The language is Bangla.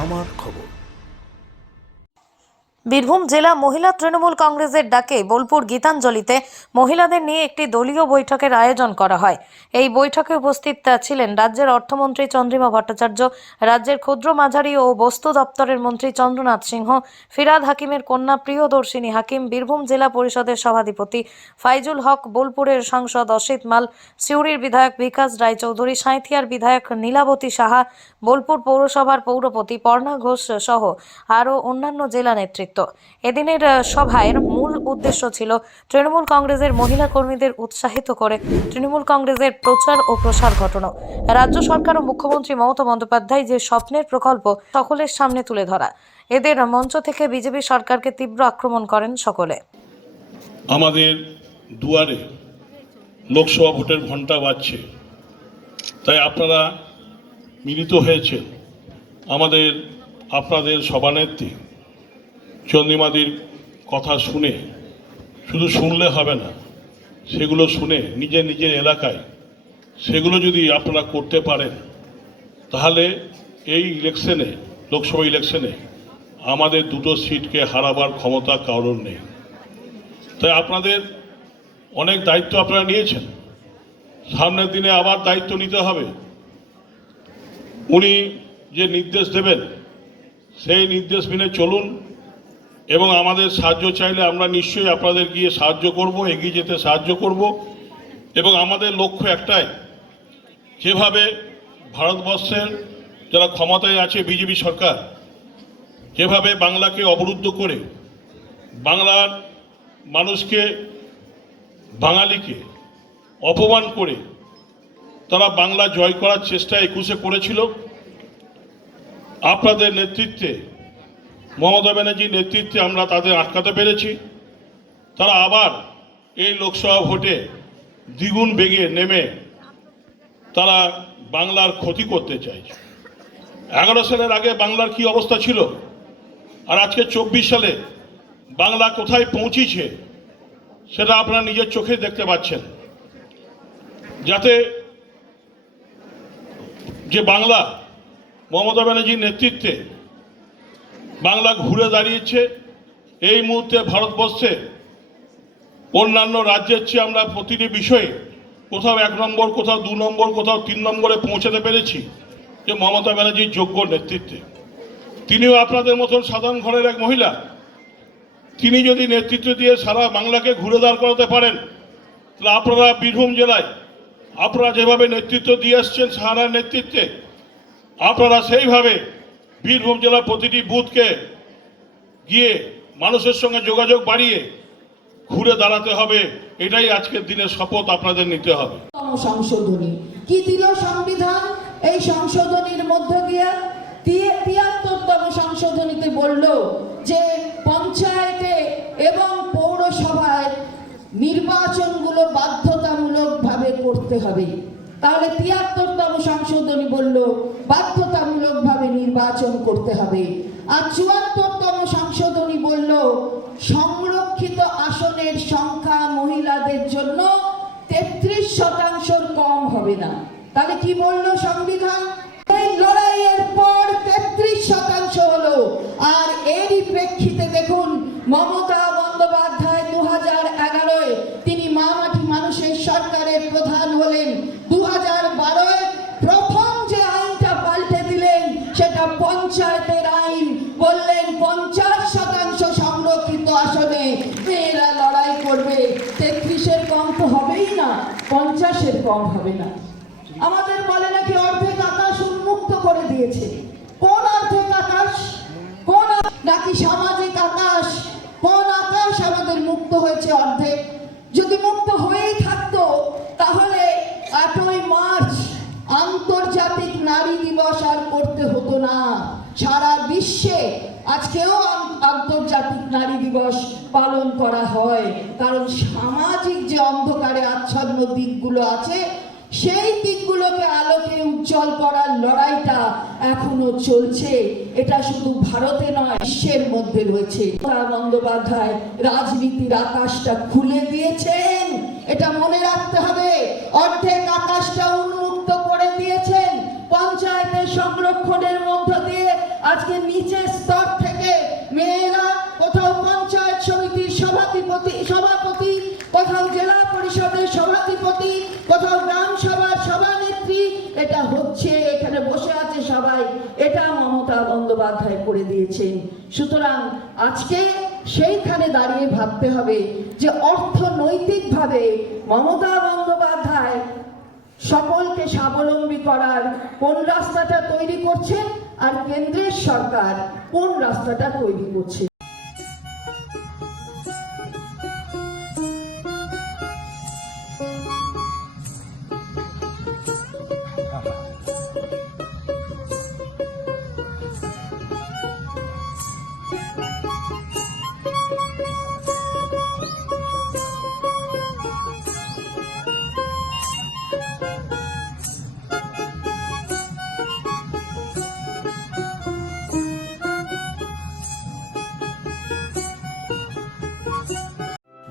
আমার খবর। বীরভূম জেলা মহিলা তৃণমূল কংগ্রেসের ডাকে বোলপুর গীতাঞ্জলিতে মহিলাদের নিয়ে একটি দলীয় বৈঠকের আয়োজন করা হয়। এই বৈঠকে উপস্থিত ছিলেন রাজ্যের অর্থমন্ত্রী চন্দ্রিমা ভট্টাচার্য, রাজ্যের ক্ষুদ্র মাঝারি ও বস্তু দপ্তরের মন্ত্রী চন্দ্রনাথ সিংহ, ফিরাদ হাকিমের কন্যা প্রিয়দর্শিনী হাকিম, বীরভূম জেলা পরিষদের সভাধিপতি ফাইজুল হক, বোলপুরের সাংসদ অসিত মাল, সিউড়ির বিধায়ক বিকাশ রায়চৌধুরী, সাঁইথিয়ার বিধায়ক নীলাবতী সাহা, বোলপুর পৌরসভার পৌরপতি পর্ণা ঘোষ সহ আরও অন্যান্য জেলা নেতৃত্ব। এদিনের সভায় মূল উদ্দেশ্য ছিল তৃণমূল কংগ্রেসের মহিলা কর্মীদের উৎসাহিত করে তৃণমূল কংগ্রেসের প্রচার ও প্রসার ঘটানো। রাজ্য সরকার ও মুখ্যমন্ত্রী মমতা বন্দ্যোপাধ্যায় যে স্বপ্নের প্রকল্প সকলের সামনে তুলে ধরা। এদের মঞ্চ থেকে বিজেপি সরকারকে তীব্র আক্রমণ করেন সকলে। আমাদের দুয়ারে লোকসভা ভোটের ঘণ্টা বাজছে। তাই আপনারা মিলিত হয়েছেন। আমাদের, আপনাদের সভানেত্রী চন্দ্রিমাদির কথা শুনে, শুধু শুনলে হবে না, সেগুলো শুনে নিজের নিজের এলাকায় সেগুলো যদি আপনারা করতে পারেন, তাহলে এই ইলেকশনে, লোকসভা ইলেকশনে আমাদের দুটো সিটকে হারাবার ক্ষমতা কারোর নেই। তাই আপনাদের অনেক দায়িত্ব আপনারা নিয়েছেন। সামনের দিনে আবার দায়িত্ব নিতে হবে। উনি যে নির্দেশ দেবেন, সেই নির্দেশ মেনে চলুন। এবং আমাদের সাহায্য চাইলে আমরা নিশ্চয়ই আপনাদের গিয়ে সাহায্য করব, এগিয়ে যেতে সাহায্য করব। এবং আমাদের লক্ষ্য একটাই, যেভাবে ভারতবর্ষের যারা ক্ষমতায় আছে বিজেপি সরকার, যেভাবে বাংলাকে অবরুদ্ধ করে বাংলার মানুষকে, বাঙালিকে অপমান করে তারা বাংলা জয় করার চেষ্টা একুশে করেছিল। আপনাদের নেতৃত্বে মমতা ব্যানার্জির নেতৃত্বে আমরা তাদের আটকাতে পেরেছি। তারা আবার এই লোকসভা ভোটে দ্বিগুণ বেগে নেমে তারা বাংলার ক্ষতি করতে চাইছে। এগারো সালের আগে বাংলার কি অবস্থা ছিল? আর আজকে চব্বিশ সালে বাংলা কোথায় পৌঁছেছে সেটা আপনারা নিজের চোখে দেখতে পাচ্ছেন। যাতে যে বাংলা মমতা ব্যানার্জির নেতৃত্বে বাংলা ঘুরে দাঁড়িয়েছে। এই মুহূর্তে ভারতবর্ষে অন্যান্য রাজ্যের চেয়ে আমরা প্রতিটি বিষয়ে কোথাও এক নম্বর, কোথাও দু নম্বর, কোথাও তিন নম্বরে পৌঁছাতে পেরেছি যে মমতা ব্যানার্জির যোগ্য নেতৃত্বে। তিনিও আপনাদের মতন সাধারণ ঘরের এক মহিলা। তিনি যদি নেতৃত্ব দিয়ে সারা বাংলাকে ঘুরে দাঁড় করাতে পারেন, তাহলে আপনারা বীরভূম জেলায় আপনারা যেভাবে নেতৃত্ব দিয়ে এসছেন সাহারার নেতৃত্বে, আপনারা সেইভাবে বীরভূম জেলার প্রতিটি বুথকে গিয়ে মানুষের সঙ্গে যোগাযোগ বাড়িয়ে ঘুরে দাঁড়াতে হবে। এটাই আজকের দিনের শপথ আপনাদের নিতে হবে। সংশোধনী। কি দিল সংবিধান? এই সংশোধনীর মধ্য দিয়ে তিয়াত্তরতম সংশোধনীতে বলল যে পঞ্চায়েতে এবং পৌরসভায় নির্বাচনগুলো বাধ্যতামূলকভাবে করতে হবে। তাহলে তিয়াত্তরতম সংশোধনী বলল বাধ্যতামূলকভাবে নির্বাচন করতে হবে। আর চুয়াত্তরতম সংশোধনী বলল, সংরক্ষিত আসনের সংখ্যা মহিলাদের জন্য তেত্রিশ শতাংশর কম হবে না। তাহলে কি বলল সংবিধান? লড়াইয়ের পর তেত্রিশ শতাংশ হলো। আর এরই প্রেক্ষিতে দেখুন, মমতা কম হবে না। আমাদের বলে নাকি অর্ধেক আকাশ উন্মুক্ত করে দিয়েছে। কোন অর্ধেক আকাশ? কোন নাকি সামাজিক আকাশ? কোন আকাশ আমাদের মুক্ত হয়েছে অর্ধেক যদি মুক্ত হয়েই থাকতো তাহলে আটই মার্চ আন্তর্জাতিক নারী দিবস আর করতে হতো না। সারা বিশ্বে আজকেও আন্তর্জাতিক নারী দিবস পালন করা হয়। কারণ সামাজিক যে অন্ধকারে আচ্ছন্ন দিকগুলো আছে, সেই দিকগুলোকে আলোকে উজ্জ্বল করার লড়াইটা এখনও চলছে। এটা শুধু ভারতে নয়, বিশ্বের মধ্যে রয়েছে। বন্দ্যোপাধ্যায় রাজনীতির আকাশটা খুলে দিয়েছেন। এটা মনে রাখতে হবে। অর্ধেক আজকে নিচের স্তর থেকে মেয়েরা কোথাও পঞ্চায়েত সমিতির সভাধিপতি, সভাপতি, কোথাও জেলা পরিষদের সভাধিপতি, কোথাও গ্রাম সভার সভানেত্রী, এটা হচ্ছে, এখানে বসে আছে সবাই, এটা মমতা বন্দ্যোপাধ্যায় করে দিয়েছেন। সুতরাং আজকে সেইখানে দাঁড়িয়ে ভাবতে হবে যে অর্থনৈতিকভাবে মমতা বন্দ্যোপাধ্যায় সকলকে স্বাবলম্বী করার কোন রাস্তাটা তৈরি করছেন? আর কেন্দ্রের সরকার কোন রাস্তাটা তৈরি করছে?